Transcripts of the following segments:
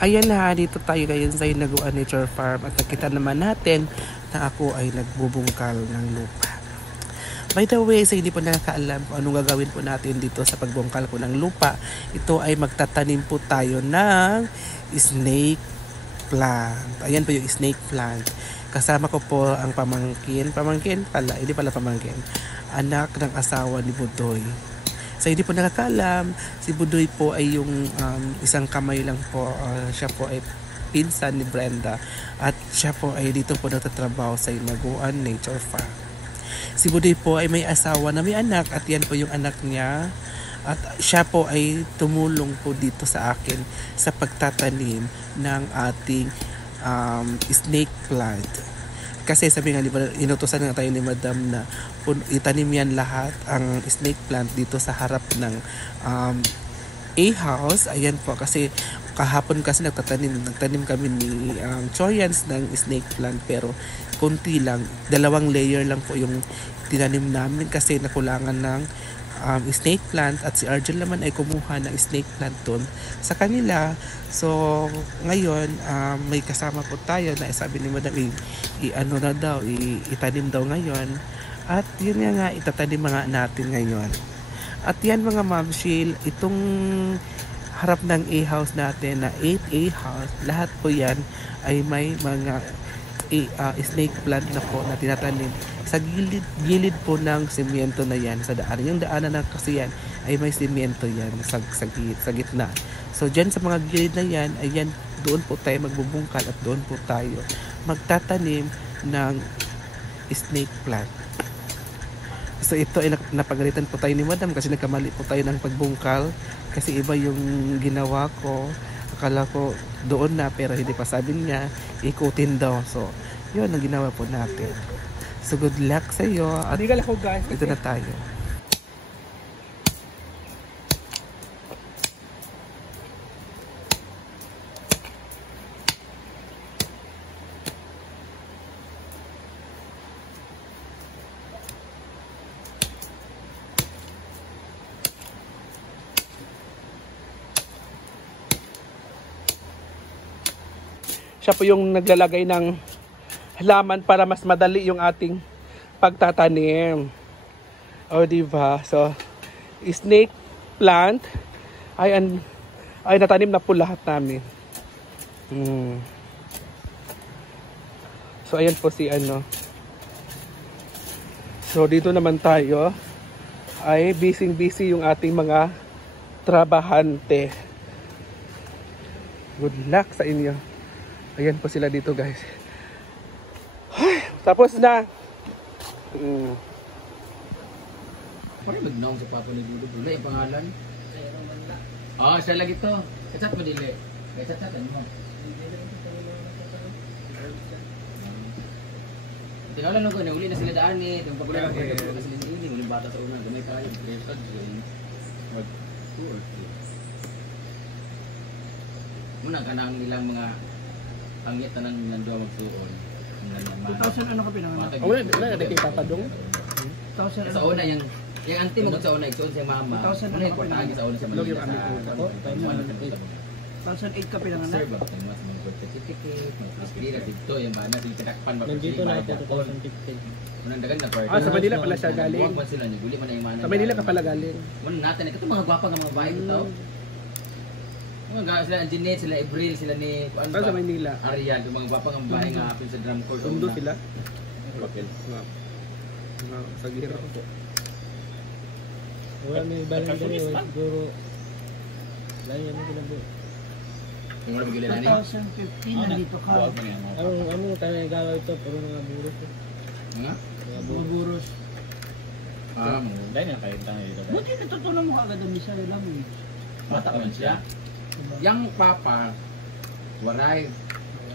Ayan na, dito tayo ngayon sa Hinaguan Nature Farm at nakita naman natin na ako ay nagbubungkal ng lupa. By the way, sa hindi po nakakaalam kung anong gagawin po natin dito sa pagbungkal po ng lupa, ito ay magtatanim po tayo ng snake plant. Ayan po yung snake plant. Kasama ko po ang pamangkin pala, hindi pala pamangkin, anak ng asawa ni Budoy. Sa hindi po nakakaalam, si Budoy po ay yung isang kamay lang po. Siya po ay pinsan ni Brenda at siya po ay dito po nagtatrabaho sa Hinaguan Nature Farm. Si Budoy po ay may asawa na may anak at yan po yung anak niya. At siya po ay tumulong po dito sa akin sa pagtatanim ng ating snake plant. Kasi sabi nga, inutusan nga tayo ni Madam na itanim yan lahat ang snake plant dito sa harap ng A-house. Ayan po, kasi kahapon kasi nagtanim kami ni Choyans ng snake plant pero konti lang, 2 layer lang po yung tinanim namin kasi nakulangan ng snake plant at si Argel naman ay kumuha ng snake plant doon sa kanila. So ngayon may kasama po tayo na sabi ni Madam itanim daw ngayon at yun nga itatanim mga natin ngayon. At yan mga mamshil, itong harap ng A-house natin na 8A house, lahat po yan ay may mga snake plant na po na tinatanim sa gilid po ng semyento na yan sa daan. Yung daanan na kasi yan ay may semyento yan sa gitna. So dyan sa mga gilid na yan, ayan, doon po tayo magbubungkal at doon po tayo magtatanim ng snake plant. So ito ay napagalitan po tayo ni Madam kasi nagkamali po tayo ng pagbungkal kasi iba yung ginawa ko. Akala ko doon na pero hindi pa, sabi niya ikutin daw. So yun ang ginawa po natin. So good luck sa iyo at ito na tayo. Siya po yung naglalagay ng halaman para mas madali yung ating pagtatanim. O diba? So snake plant ay natanim na po lahat namin. So ayan po si ano. So dito naman tayo ay busy yung ating mga trabahante. Good luck sa inyo. Ayan po sila dito, guys. Ay, tapos na. Parang magnaong sa papa ni Dudo. Wala yung pangalan. Siya lagi to. Kachat mo dili. Kachat mo. Tingnan lang ko, nauli na sila daan eh. Yung pagulan ko, kasi hindi mo bata sa una. Gamay tayo. Muna ka nang nilang mga pangit na nandoon magsuon. 2000 ano ka pinanganak? Wala nakita pa dong. 2000 sa una yung auntie mo sa una igsoon sa mama. 2000 ano yung kwartahan sa una sa Manila. 2008 ka pinanganak. Sir, bakit mo sa mga birth certificate, mga passport dito yung bana sa kitakpan ba. Nandito na ako 2015. Unang dagan na part. Sa Manila pala siya galing. Huwag pa sila niyo, guli man na yung mana. Sa Manila ka pala galing. Muna natin ito mga gwapa nga mga bahay ito. Mga sila Jeanette, sila April, sila ni Para sa Manila. Ariel, yung mga gwapa nga bahay nga apil sa drum court. Sundo sila. Bakit? Sa giro. Wala may balang dali, siguro. Layan mo kinabi. Yung wala magiging nani? 2015 nandito ka. Ano tayo nagawa ito, puro mga buros. Nga? Mga Mga buros. Dahil na kayo tayo dito. Buti natutunan mo agad ang Bisaya language. Bata pa man siya. Yang papa, waray.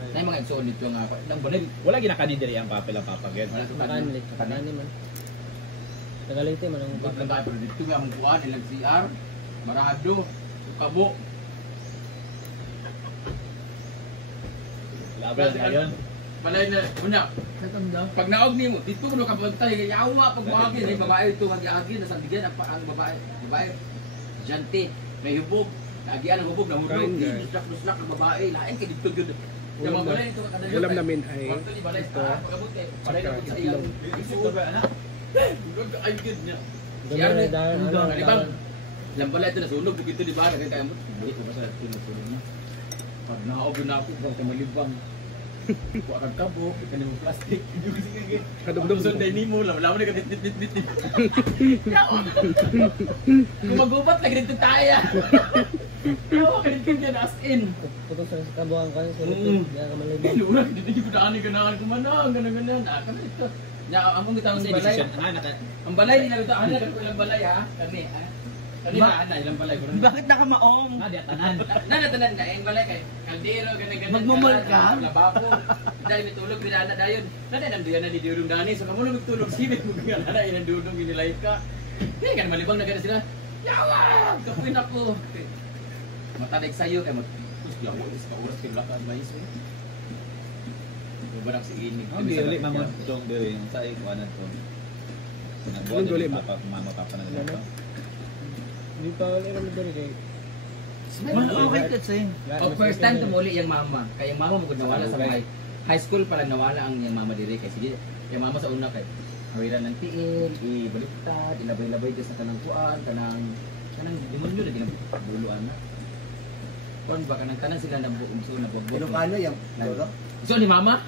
Na yung mga igsoon dito nga. Wala ginakanin diri ang papel ang papagyan. Wala sa Nakaanlit, nakaanlit man. Nagalite man ang Pag nagkaya pero dito nga mong kuhaan, ilang CR, marado, kabo. Laban ngayon. Balay na, muna, Natanda. pag naog ni mo, dito mo kapagtay, yawa pag buhagin, ay babae ito, mag-iagin, nasa bigyan ang babae, jante, may hubog, Agian ang hubog na hudog. Kain, guys. Dusnak na babae. Lain kay dito gyud. Yung mga balay nito kadalayo. Ulam namin ay Kwarto ni balay ito, pagabot eh. Balay na tsaka sa itlog. iyang isuod ba ana? Hudog ay gyud niya. Dami dahil Kalibang. Lambala ito nasunog dito di ba? Kaya mo. Buhi ko ba sa tinutunog na? Pag naob na ako sa malibang. Kuha kang kabok, ikan mo plastic. Kadugdog. Sunday ni mo, laman na ka dit. Gumagubat lagi dito tayo. Yawa ka dito dyan as in. putos sa kabuang ka sa Mm. lupit. Kaya ka malibang. Lurag dito yung daan ni ganahan kumanang, ganang. Aka na ito. Ya, among gitawang sa balay. Ang balay nila ito, ano ka ilang balay ha? Kami ha? Kami ba ana ilang balay? Bakit nakamaong? Tanan ka ang balay kay kaldero ganang. Magmumol ka? Lababo. Dahil may tulog binana dayon. Nana nandiyan na di durong dani so kamo nagtulog sibit mo nga na ilang dudong ginilay ka. Hindi kan malibang na gana sila. Yawa! Kapin ako. Matadig sayo kay tus yawa is ka oras kay lakas ba iso. Barang si ini. Ang dili mamon tong dili sa ikuanan to. Ang dili mo. Mama papa na nila. Hindi pa wala naman dali kay. Okay kasi. O first time tumuli yung mama. Kaya yung mama mo nawala sa high school pa lang nawala ang yung mama dire kay sige. Yung mama sa una kay hawiran ng tiil, ibaliktad, ilabay-labay sa kanang kuan, kanang demonyo na ginabuluan na. Kon ba kanang tanan sila na buong na buwag. Ilocano yung lolo? So ni mama?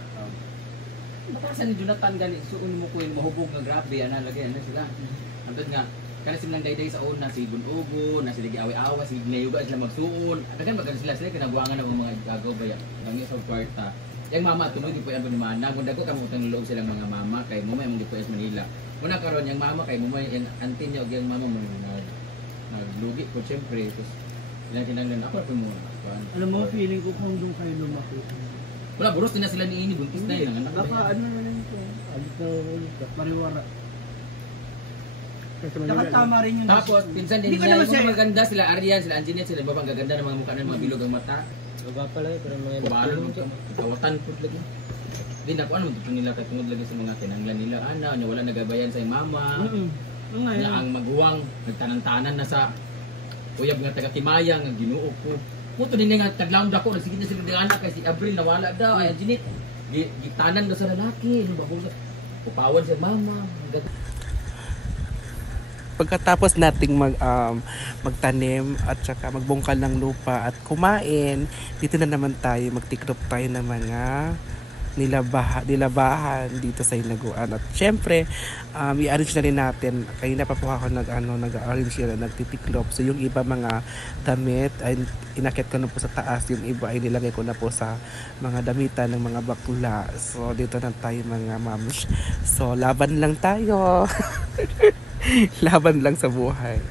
Batasan ni Jonathan gani suon mo ko yung mahubog nga grabe ana lagi ano sila. Antod nga kana silang dayday sa una si Bunugo, na sila giawi-awa, si Gnayuga sila magsuon. Dagan magana sila kinaguangan ng mga gagaw ba yang isa kwarta. Yang mama tunog di po yan ni mana gunda ko kamo utang loob silang mga mama kay mo may mong gipues Manila. Una karon yang mama kay mo may auntie niya og yang mama mo naglugi ko syempre tos ilang kinanglan ako pa mo. Alam mo, feeling ko kung doon kayo lumaki. Wala buros din na sila ni ini buntis na yun ang anak. Baka ano na lang ito. Alit na ulit ka. Mariwara. Kasi Saka Manila. tama rin yung... Tapos pinsan din Hindi ko nila naman yung siya- mga maganda sila Arian, sila Anjanette, sila babang gaganda ng mga mukha ng mga bilog ang mata. Baba pala pero mga Kubaran mo kawatan po lagi. Di na ko ano dito nila kay tungod lagi sa mga kinanglan nila ana nya wala nagabayan sa iyang mama. Ngayon. Na ang maguwang nagtanan-tanan na sa uyab nga taga Timaya nga Ginoo ko. Puto din nga taglaom dako sige na sila anak kay si Abril nawala daw ay Anjanette. Gitanan daw sa lalaki no babong upawan sa mama. Pagkatapos nating magtanim at saka magbungkal ng lupa at kumain, dito na naman tayo, magtiklop tayo ng mga nilabahan dito sa Hinaguan. At syempre, i-arrange na rin natin. Kanina pa po ako nag-arrange na nagtitiklop. So yung iba mga damit ay inakit ko na po sa taas. Yung iba ay nilagay ko na po sa mga damitan ng mga bakla. So dito na tayo mga mams. So laban lang tayo. Laban lang sa buhay.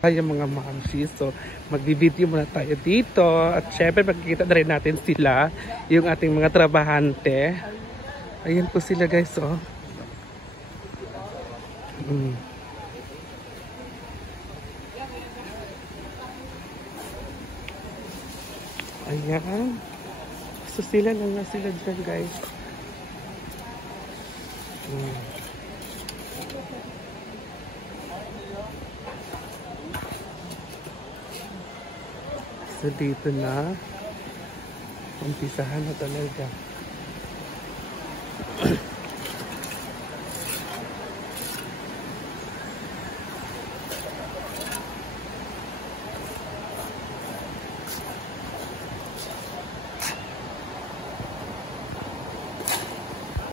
Tayo mga mamsi. So, magbibideo muna tayo dito. At syempre, magkikita na rin natin sila, yung ating mga trabahante. Ayan po sila guys, oh. Mm. Ayan. So sila lang nga sila dyan, guys. Mm. So dito na. Umpisahan na talaga.